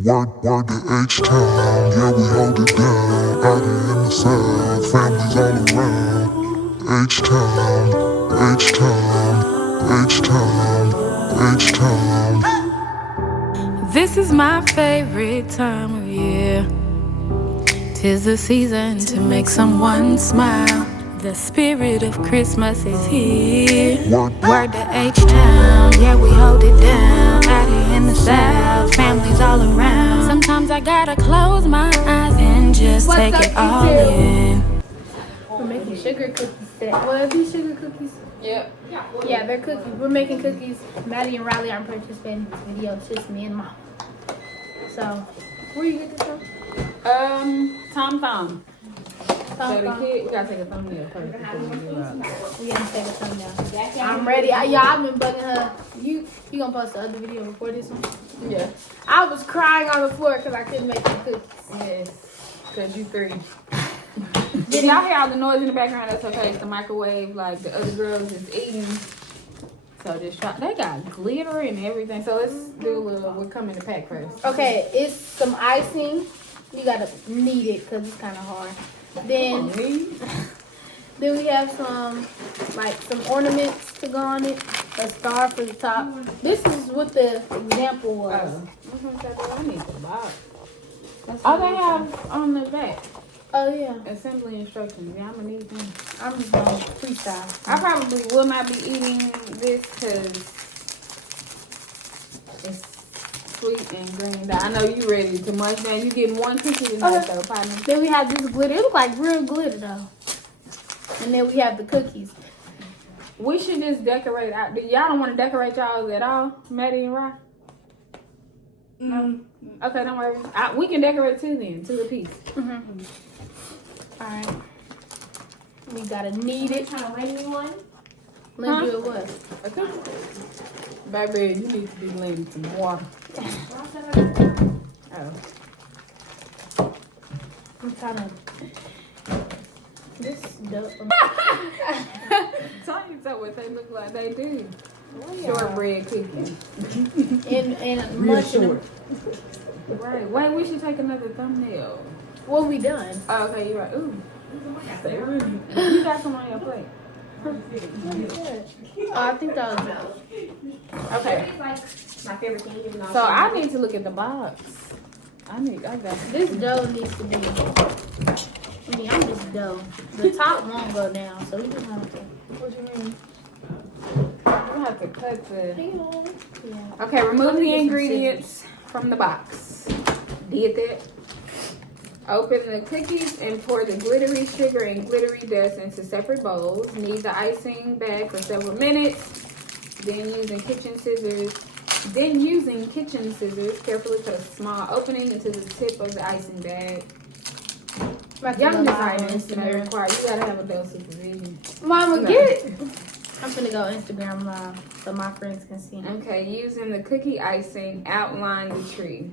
Word to H-Town, yeah, we hold it down. Out here in the South, families all around. H-Town, H-Town, H-Town, H-Town. This is my favorite time of year. 'Tis the season to make someone smile. The spirit of Christmas is here. Word to H-Town, yeah, we hold it down. Out here in the South, families all around. Sometimes I gotta close my eyes and just take it all in. We're making sugar cookies today. Well, are these sugar cookies? Yep. Yeah, they're cookies. We're making cookies. Maddie and Riley aren't participating in this video. It's just me and Mom. So, where you get this from? Tom. So the Tom. kid, we gotta take a thumbnail first before we do it. We gotta take a thumbnail. I'm ready. I've been bugging her. You gonna post the other video before this one? Yeah. I was crying on the floor because I couldn't make the cookies. Yes. Cause you 3. Did y'all hear all the noise in the background? That's okay. It's the microwave. Like the other girls is eating. So just try. They got glitter and everything. So let's do a little. We're coming to pack first. Okay, it's some icing. You gotta knead it because it's kind of hard. Then we have some ornaments to go on it. A star for the top. This is what the example was. I need the box. Oh, they have on the back. Oh yeah. Assembly instructions. Yeah, I'm gonna need them. I'm just gonna freestyle. I probably will not be eating this because it's sweet and green dye. I know you ready to munch down. You getting one cookie tonight though, partner. Then we have this glitter. It look like real glitter though. And then we have the cookies. We should just decorate out. Y'all don't want to decorate y'all at all, Maddie and Rye? No. Okay, don't worry. We can decorate 2 then, 2 apiece. Alright. We gotta knead it. Trying to bring me one? Let's do it what? A cookie. Baby, you need to be leaning some water. Oh. I'm trying to. This dope. Tell you what they look like. They do. Shortbread cookies. And much of them. Right. Wait, we should take another thumbnail. What we done? Oh, okay, you're right. Ooh. You got some on your plate. Oh, I think that was dope. Okay. My favorite thing. So I need to look at the box. I got This dough needs to be. I mean, I'm just dough. The top won't go down, so we just have to. What do you mean? You have to cut the. Yeah. Okay, remove the ingredients from the box. Did that. Open the cookies and pour the glittery sugar and glittery dust into separate bowls. Knead the icing bag for several minutes. Then using kitchen scissors, carefully cut a small opening into the tip of the icing bag. Young designers may require, you gotta have adult supervision. Mama, get it. I'm finna go Instagram live so my friends can see. Okay, using the cookie icing, outline the tree.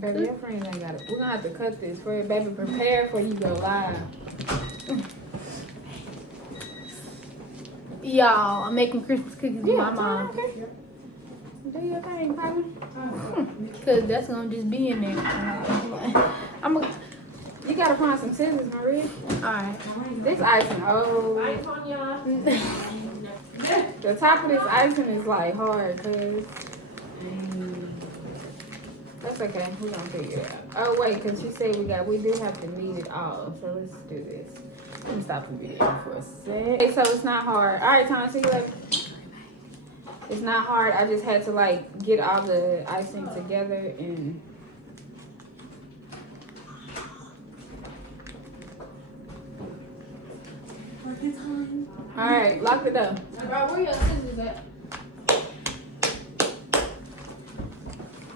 Baby, your friends ain't got it. We're gonna have to cut this for you, baby. Prepare for you go live. Y'all, I'm making Christmas cookies with my mom. Okay. Do your thing, partner. Cause that's gonna just be in there. You gotta find some scissors, Maria. Alright. This icing, the top of this icing is like hard, cause that's okay. We're gonna figure it out. Oh wait, cause she said we do have to knead it all. So let's do this. Let me stop the video for a sec. Okay, so it's not hard. All right, Tom, see you later. It's not hard. I just had to like get all the icing together and. All right, lock the door. Alright, where your scissors at?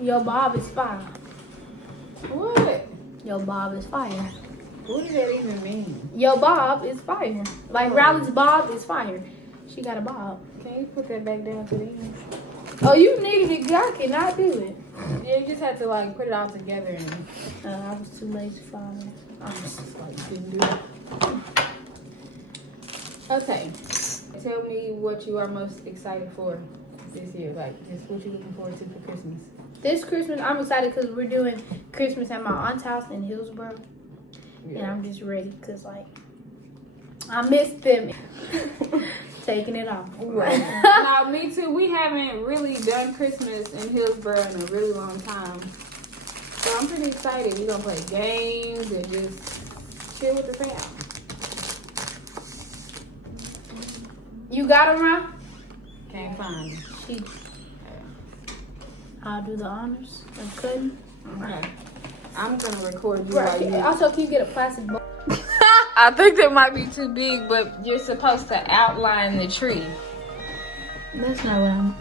Your bob is fire. What? Your bob is fire. What does that even mean? Your bob is fire. Like Riley's bob is fire. She got a bob. Can you put that back down to the end? Oh, you needed it. I cannot do it. Yeah, you just had to like put it all together and. I was too lazy to follow. I just like didn't do it. Okay. Tell me what you are most excited for this year? Like, just what you looking forward to for Christmas? This Christmas, I'm excited because we're doing Christmas at my aunt's house in Hillsborough. Yeah. And I'm just ready because, like, I missed them. Taking it off. Now, me too. We haven't really done Christmas in Hillsborough in a really long time. So I'm pretty excited. We're going to play games and just chill with the fam. You got them, Ron? Can't find them. I'll do the honors of cutting. Okay. I'm going to record you Right. while you... Also, can you get a plastic bowl? I think that might be too big, but you're supposed to outline the tree. That's not what I'm...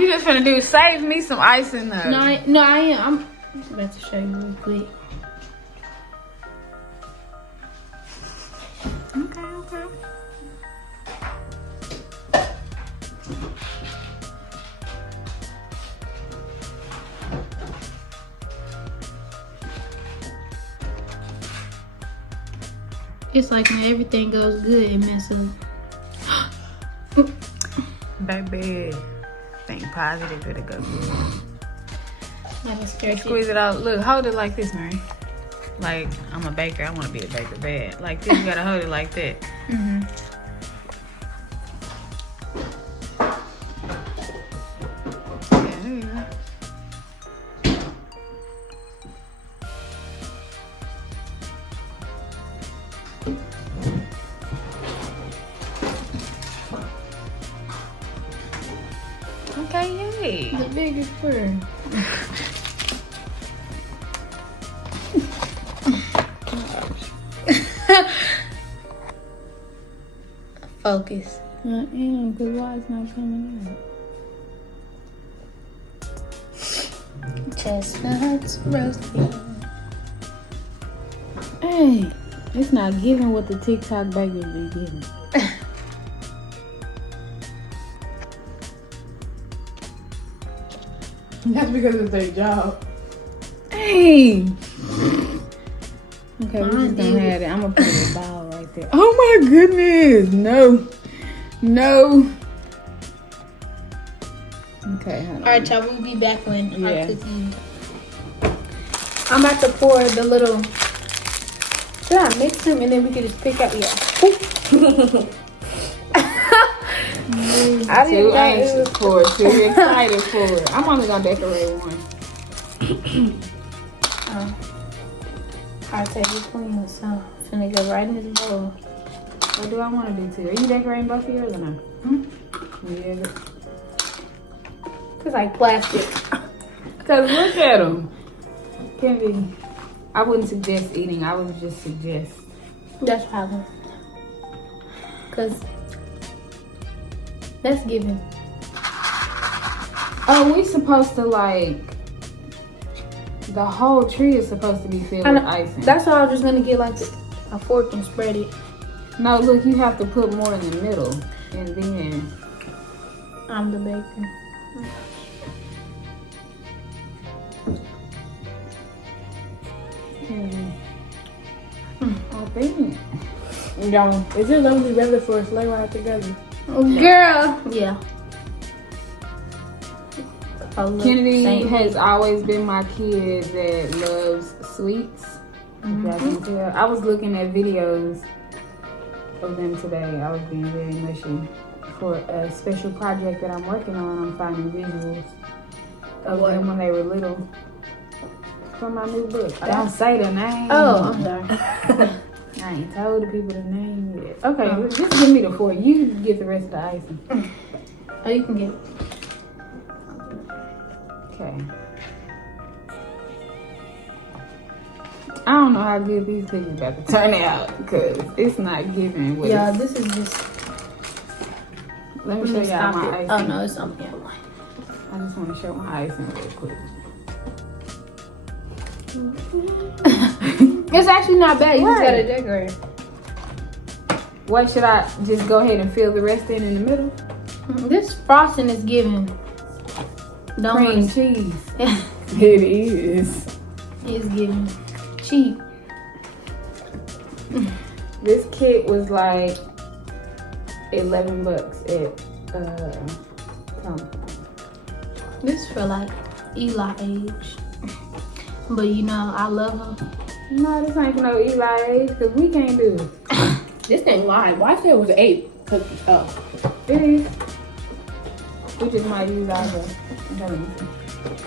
You just finna do save me some icing though. No, I am. I'm just about to show you real quick. Okay. It's like when everything goes good, it messes up. Baby, think positive, it'll go good. Gotta stretch Squeeze it out. Look, hold it like this, Mary. Like, I'm a baker. I want to be a baker bad. Like this, you gotta hold it like that. Mm-hmm. Yeah, there you go. Okay, yay. The biggest bird. Focus. Because why it's not coming out? Chestnuts roasting. Hey, it's not giving what the TikTok bakers be giving. That's because it's their job. Hey. Okay, we're just gonna have it. I'm gonna put a ball right there. Oh my goodness. No. Okay, hold on. Alright, y'all, we'll be back when Yeah. our cookies. I'm about to pour the little. Should I mix them and then we can just pick up? Yeah. I Too didn't know it anxious was. for it. Too excited for it. I'm only gonna decorate one. I'll take this one, so I'm finna go right in this bowl. What do I want to do too? Are you decorating both of yours or no? Yeah. It's like plastic. Cause look at them. Candy. I wouldn't suggest eating. I would just suggest. That's how I want. Cause that's giving. Oh, we supposed to like. The whole tree is supposed to be filled with icing. That's why I was just gonna get like a fork and spread it. No, look, you have to put more in the middle, and then. I'm the baker. I think. Yo, is it lonely weather for a sleigh ride together? Girl. Yeah. Kennedy has always been my kid that loves sweets. If y'all can tell. I was looking at videos of them today. I was being very mushy for a special project that I'm working on. I'm finding visuals of them when they were little for my new book. I don't say the name. Oh, I'm sorry. I ain't told the people the name yet. Okay, just give me the fork. You get the rest of the icing. Oh, you can get it. Okay. I don't know how good these cookies about to turn out because it's not giving. Yeah, this is just. Let me show y'all my icing. Oh no, it's something else. I just want to show my icing real quick. It's actually not bad. You just Right. gotta decorate. What should I just go ahead and fill the rest in the middle? This frosting is giving. Don't Cream want cheese. It is. It's giving cheap. This kit was like $11 at This for like Eli age. But you know, I love her. No, this ain't for no Eli age, because we can't do it. This thing lied. Why I said it was 8? It is. We just might use our other.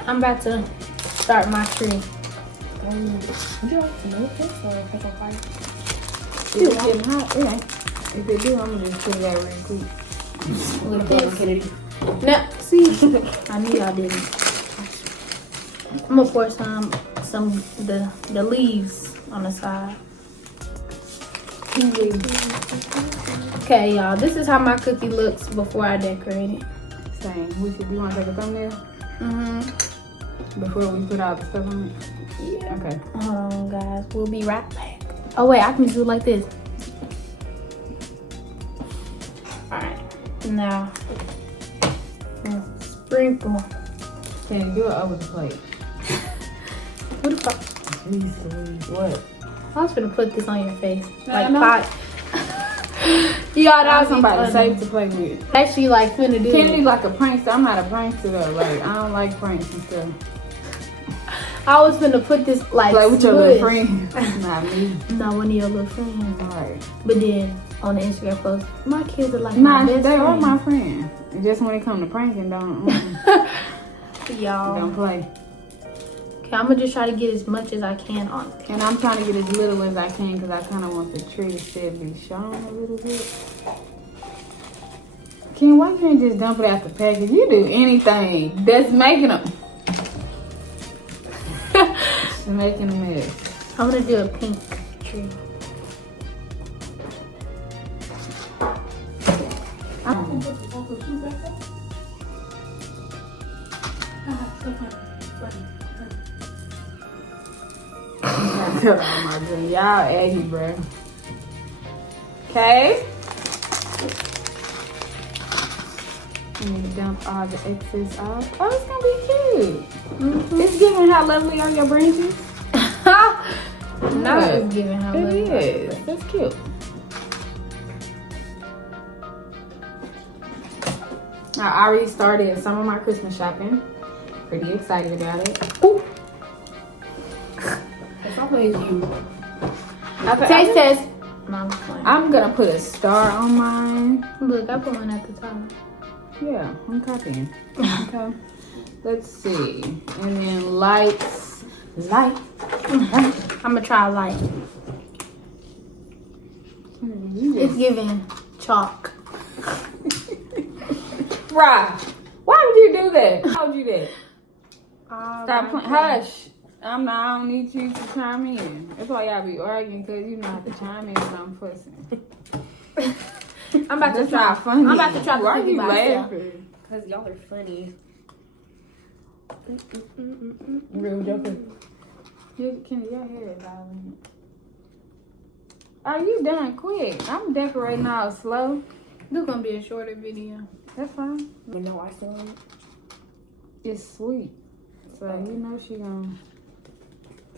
I'm about to start my tree. Would you like some milk cakes or catch on fire? It's getting hot. It ain't. If it do, I'm going to just put it out real quick. With this. Kennedy. Now, see, I knew y'all didn't. I'm gonna pour some the leaves on the side. Okay, y'all. This is how my cookie looks before I decorate it. Same. You want to take a thumbnail? Before we put all the stuff on it? Yeah. Okay. Hold on, guys. We'll be right back. Oh wait, I can do it like this. All right. Now, sprinkle. Can you do it over the plate? Who the fuck? Please. What? I was gonna put this on your face, No, like no. pot. Y'all, that was Somebody funny. safe to play with. Actually, like finna do Kennedy it. like a prankster. I'm not a prankster though. Like I don't like pranks and stuff. I was finna put this like Play with your smush. little friend. Not me. Not one of your little friends. Alright. But then on the Instagram post, my kids are like Nah, my best they are friends. my friend. Just when it come to pranking, don't Y'all. play. Okay, I'm gonna just try to get as much as I can on it. And I'm trying to get as little as I can because I kind of want the tree to still be shown a little bit. Ken, why you ain't just dump it out the package? You do anything that's making them. It's making a mess. I'm gonna do a pink tree. Oh my goodness, y'all eggy, bro. Okay. Let me dump all the excess off. Oh, it's gonna be cute. It's giving how lovely are your branches? Now it's giving her It little is. That's cute. I already started some of my Christmas shopping. Pretty excited about it. Ooh. It's always you. Taste test. No, I'm playing. I'm gonna put a star on mine. Look, I put one at the top. Yeah, I'm copying. Okay. Let's see. And then lights. Light. I'm gonna try light. It's giving chalk. Right. Why would you do that? How would you do that? Stop playing. Hush. I don't need you to chime in. That's why y'all be arguing, because you know how to chime in when I'm fussing. I'm about to That's try. not funny. I'm about to try the Why cookie you by itself. laughing? Because y'all are funny. Real joker. Can your hair is all in it. Are you done quick? I'm decorating all slow. This is gonna be a shorter video. That's fine. With no icing on it. It's sweet. So you know she gonna.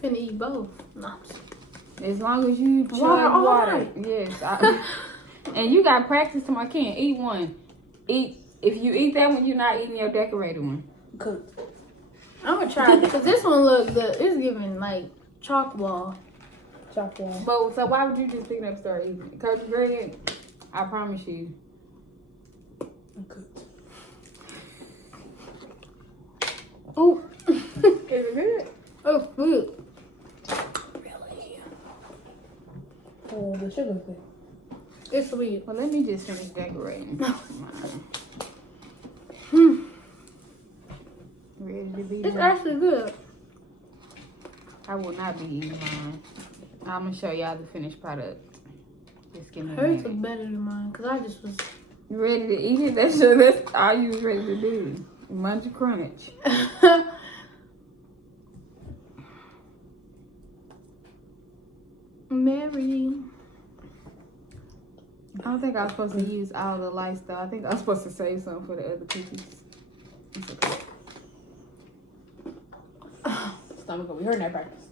Finna eat both. No. As long as you chug Water all water. night. Yes. And you got practice to my can't eat one. If you eat that one, you're not eating your decorated one. Cooked. I'm gonna try it because this one look good. It's giving like chalk wall. Chalk wall. But so why would you just pick it up and start eating it? Coach Greg, I promise you. I'm cooked. Ooh. Is it good? Oh, good. Really? Oh, the sugar thing. It's sweet. Well, let me just finish decorating. Ready to be It's done. actually good. I will not be eating mine. I'm gonna show y'all the finished product. Just give me a Hers minute. was better than mine because I just was. You ready to eat it? That's all you was ready to do. Munch and crunch. Mary. I don't think I was supposed to use all the lights though. I think I was supposed to save some for the other cookies. It's okay. Stomach over here in that practice.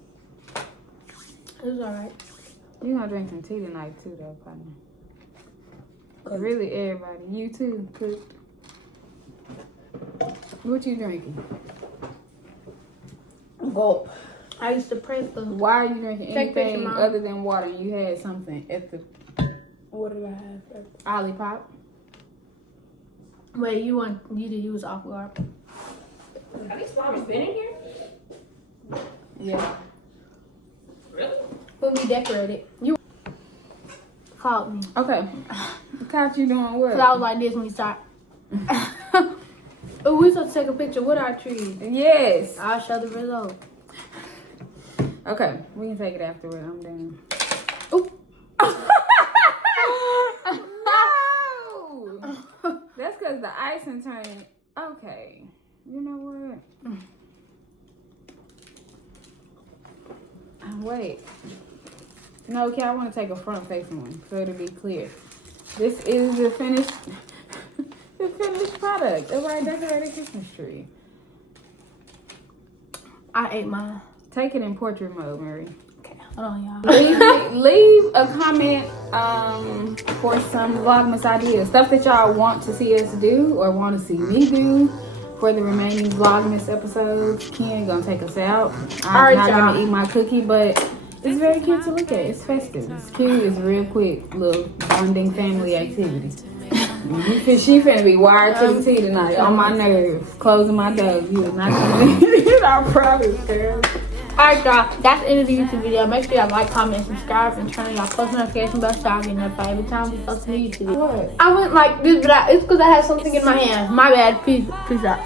It's alright. You gonna drink some tea tonight too though, partner. Really everybody. You too, cook. What you drinking? Gulp. I used to pray for. Why are you drinking Take picture, anything Mom. other than water? You had something at the What did I have? Olipop. Wait, you was off guard. Have these flowers been in here? Yeah. Really? When we decorated, you called me. Okay. Caught you doing what? Cause I was like this when we start. Oh, we supposed to take a picture with our tree. Yes. I'll show the result. Okay, we can take it afterward. I'm done. Ooh. No! That's because the icing turned. Okay. You know what? Wait. No, okay, I want to take a front facing one so it'll be clear. This is the finished product of our decorated Christmas tree. I ate mine. Take it in portrait mode, Mary. Okay, hold on, y'all. Leave a comment for some Vlogmas ideas. Stuff that y'all want to see us do or want to see me do for the remaining Vlogmas episodes. Ken gonna take us out. I'm not gonna eat my cookie, but it's very cute to look at. It's festive. It's cute. It's real quick. Little bonding family activity. She finna be wired to the T tonight. On my nerves. Closing my door. You is not gonna get our promise, girl. Alright, y'all. That's the end of the YouTube video. Make sure y'all like, comment, subscribe, and turn on y'all post notification bell so y'all get notified every time we post a new YouTube video. What? I went like this, but it's because I had something in my hand. My bad. Peace out.